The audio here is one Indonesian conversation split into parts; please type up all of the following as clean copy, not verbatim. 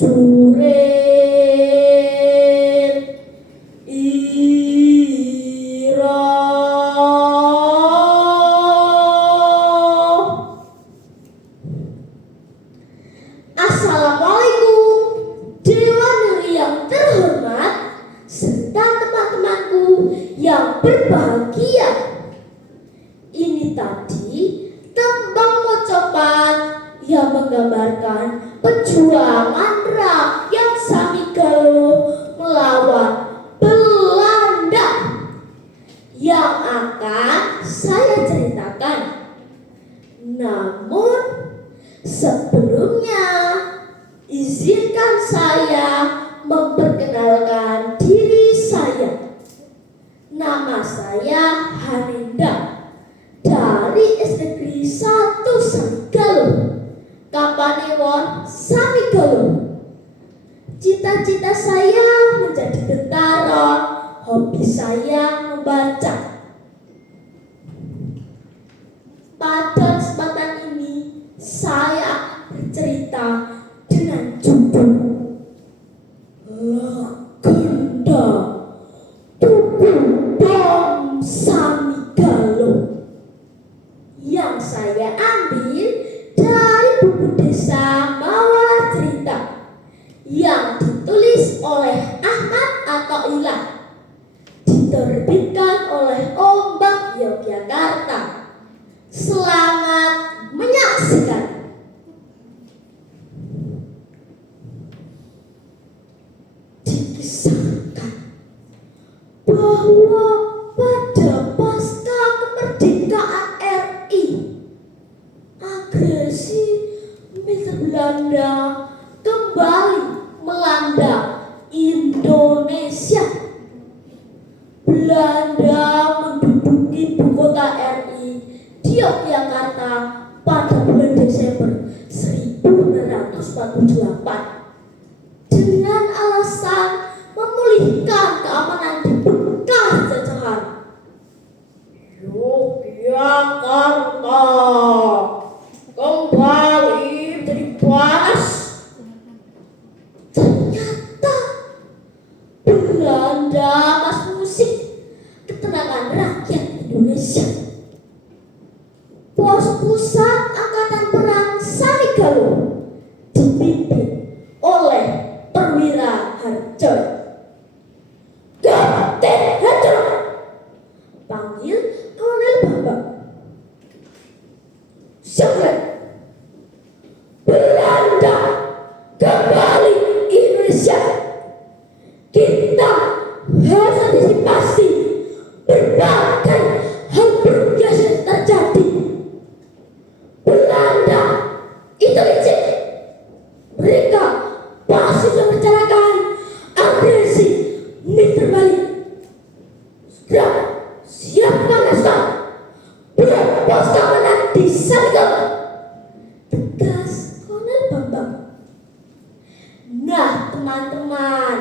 prajurit ira. Assalamualaikum Dewan yang terhormat serta teman-temanku yang berbahagia. Ini tadi tembang pocopan yang menggambarkan perjuangan rakyat Samigalo melawan Belanda yang akan saya ceritakan. Namun sebelumnya izinkan saya memperkenalkan diri saya. Nama saya Haninda dari SD 1 Samigalo, Kapanewon Samigalo. Cita-cita saya menjadi tentara, hobi saya membaca. Pada kesempatan ini saya bercerita dengan judul Legenda Tugu Bom Samigalo yang saya ambil dari buku Desa Mawar Cerita yang ditulis oleh Ahmad Athaillah, diterbitkan oleh Ombak Yogyakarta. Selamat menyaksikan. Dikisahkan bahwa pada pasca kemerdekaan RI, agresi militer Belanda kembali melanda Indonesia. Belanda menduduki ibu kota RI di Yogyakarta pada bulan Desember 1948 dengan alasan memulihkan keamanan di bekas jajahan. Yogyakarta kembali menjadi panas. Ternyata Belanda masih mengusik ketenangan rakyat Indonesia. Pos Pusat Angkatan Perang Samigalo dipimpin oleh Perwira Harjono. Kapten Harjono, panggil Kolonel Bambang. Siapa? Belanda kembali Indonesia. Kita harus antisipasi berbagai hal buruk yang terjadi. Belanda itu licik. Mereka pasti merencanakan agresi militer balik. Segera siapkan naskah. Pos keamanan di Samigalo, tegas Kolonel Bambang. Nah teman-teman,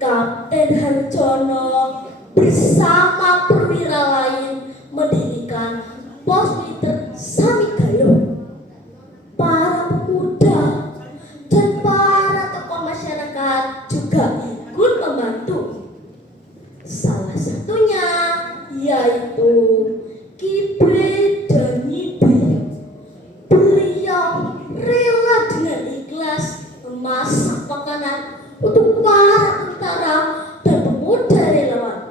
Kapten Harjono bersama perwira lain mendirikan pos militer Samigalo. Para pemuda dan para tokoh masyarakat juga ikut membantu. Salah satunya yaitu Kibre dan Nyibe. Beliau rela dengan ikhlas memasak makanan untuk para tentara dan pemuda relawan.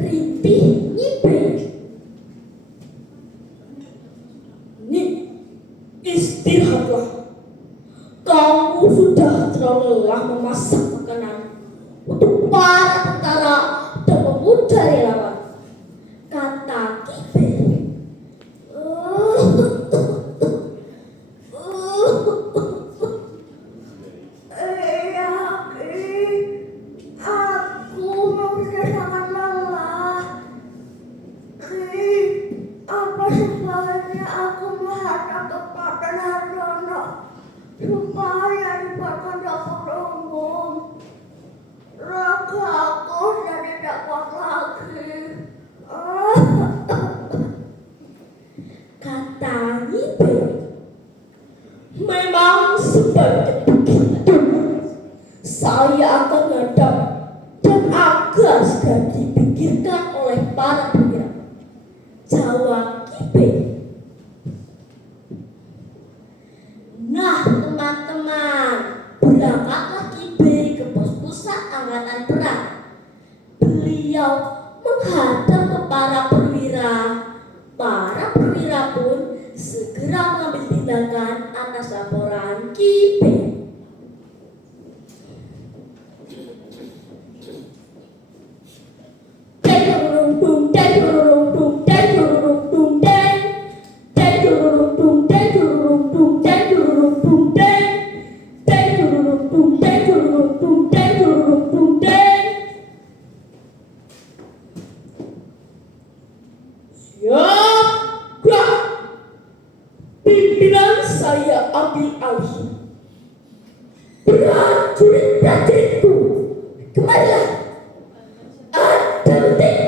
Ripih Nyibe. Nih, istirahatlah. Kamu sudah terlalu lelah memasak makanan untuk para tentara dan pemuda relawan, kata Kibe. Aku supaya dibuatkan dapur umum. Ragaku sudah tidak kuat lagi. Kata Ibe, memang sebaiknya begitu. Saya akan ngadap dan agar segera dipikirkan oleh para perwira. Jawab Ibe. Nah teman-teman, berangkatlah Ibe ke pos pusat angkatan perang. Beliau menghadap ke para perwira. Para perwira pun segera mengambil tindakan atas laporan Ibe. Pimpinan saya ambil alih. Prajurit-prajuritku, kemarilah. Ada detik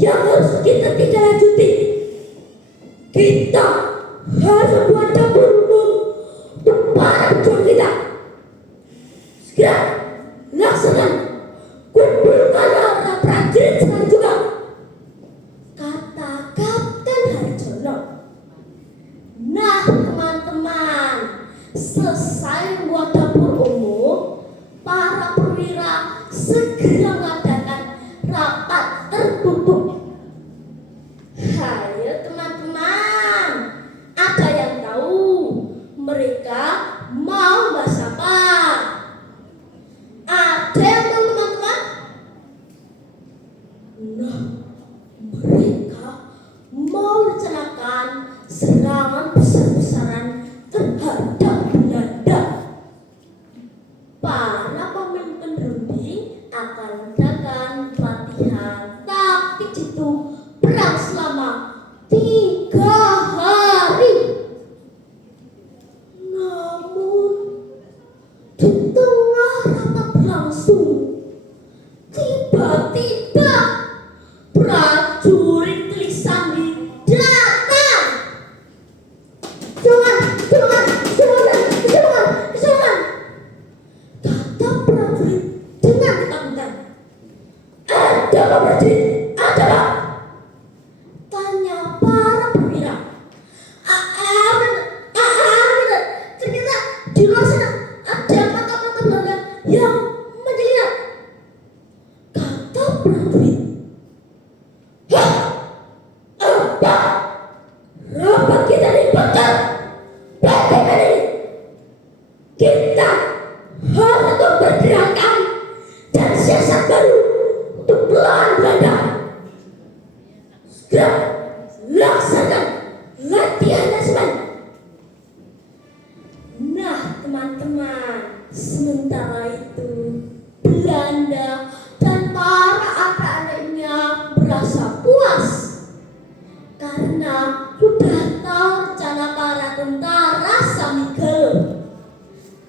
yang harus kita tidak lanjuti. Kita harus membuat dapur umum untuk para pejuang kita. Segera laksanakan, kumpulkanlah para prajurit sekarang juga, kata Kapten Harjono. Nah teman-teman, selesai membuat dapur umum, para perwira segera mengadakan rapat tertutup. Hayo teman-teman, ada yang tahu mereka mau bahas apa? Ada yang tahu teman-teman? Nah, mereka mau rencanakan serangan besar-besaran terhadap Belanda. Para pemimpin runding akan mengadakan pelatihan taktik jitu perang selama 3 hari. Namun di tengah rapat berlangsung, tiba-tiba prajurit Telik Sandi datang. Jangan, kata prajurit dengan ketakutan. Ada apa prajurit? Ada apa? Tanya para perwira. Benar. Ternyata di luar sana ada mata-mata Belanda yang menjelinap. Kata prajurit. Hah? Apa? Rapat kita dibakar. Bagaimana ini? Kita harus bergerakan dan siasat baru untuk melawan Belanda. Segera laksanakan latihan dasman. Nah teman-teman, sementara itu Belanda dan para anak-anaknya merasa puas karena sudah tahu rencana para tentara Samigel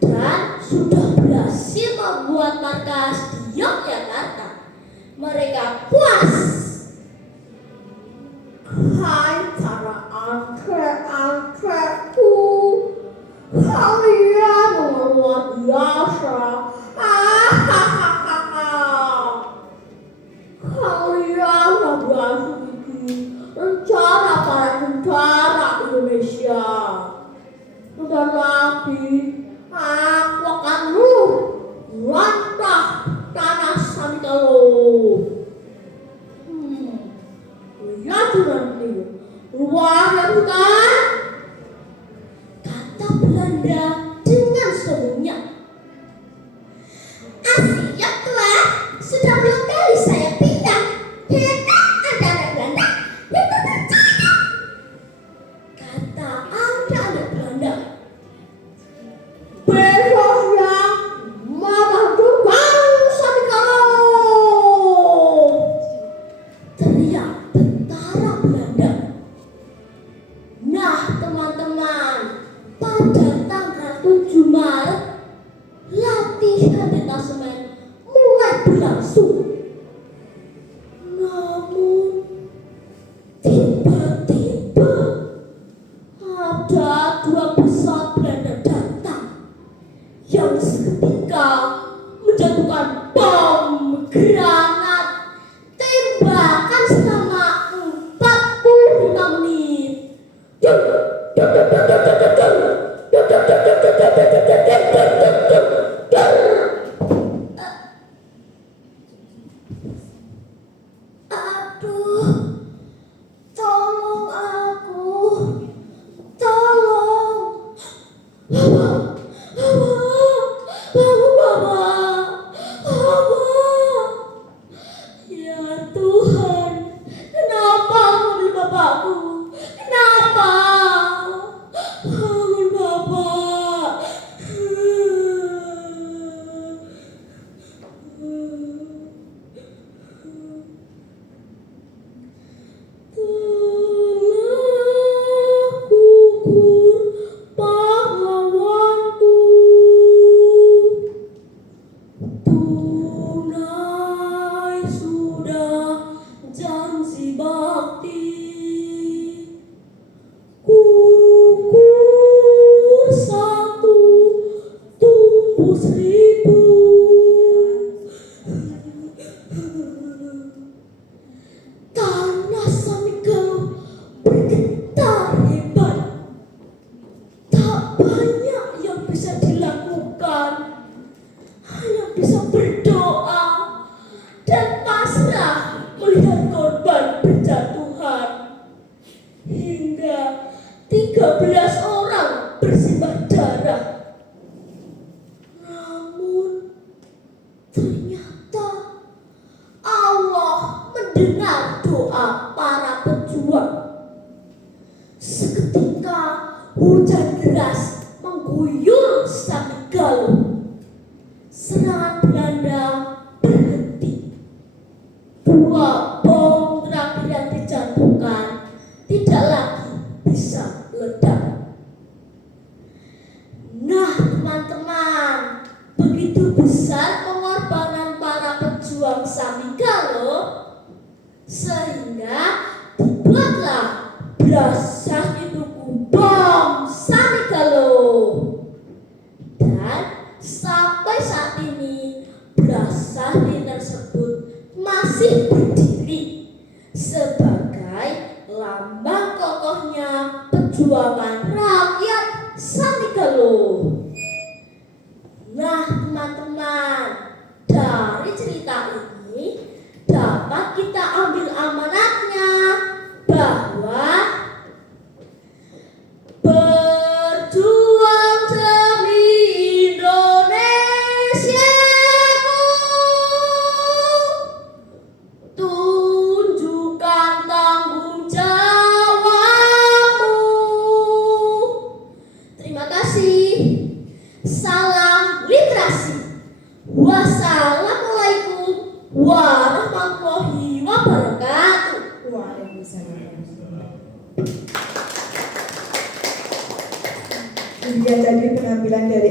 dan sudah berhasil membuat markas di Yogyakarta. Mereka puas. Hai para angker-angkerku, kalian luar biasa. Kalian luar biasa rencana para tentara Indonesia. Sebentar lagi aku akan lantah tanah Samigel. Lihat nanti, luar bukan? Kata Belanda dengan sombongnya. Siap tuan, sudah belum kali saya pindah. Hebat anak-anak Belanda yang terpercaya. Kata anak-anak Belanda. Besoknya mama tukang Samigel. Teriak tentara Belanda. Nah teman-teman, pada tanggal 7 Maret 13 orang bersimbah darah. Namun ternyata Allah mendengar doa para pejuang. Seketika hujan deras mengguyur Samigalo. Serangan Belanda berhenti. 2 bom terakhir yang dijatuhkan tidak lagi bisa meledak. Nah teman-teman, begitu besar pengorbanan para pejuang Samigalo sehingga dibuatlah Brasah Dinuku Bom Samigalo. Dan sampai saat ini Brasah tersebut masih berdiri sebagai lambang kokohnya perjuangan rakyat Samigalo. Nah teman-teman, dari cerita ini dapat kita ambil amanatnya bahwa berjuang demi Indonesiaku, tunjukkan tanggung jawabmu. Terima kasih. Salam literasi. Wassalamualaikum warahmatullahi wabarakatuh. Waalaikumsalam. Demikian tadi penampilan dari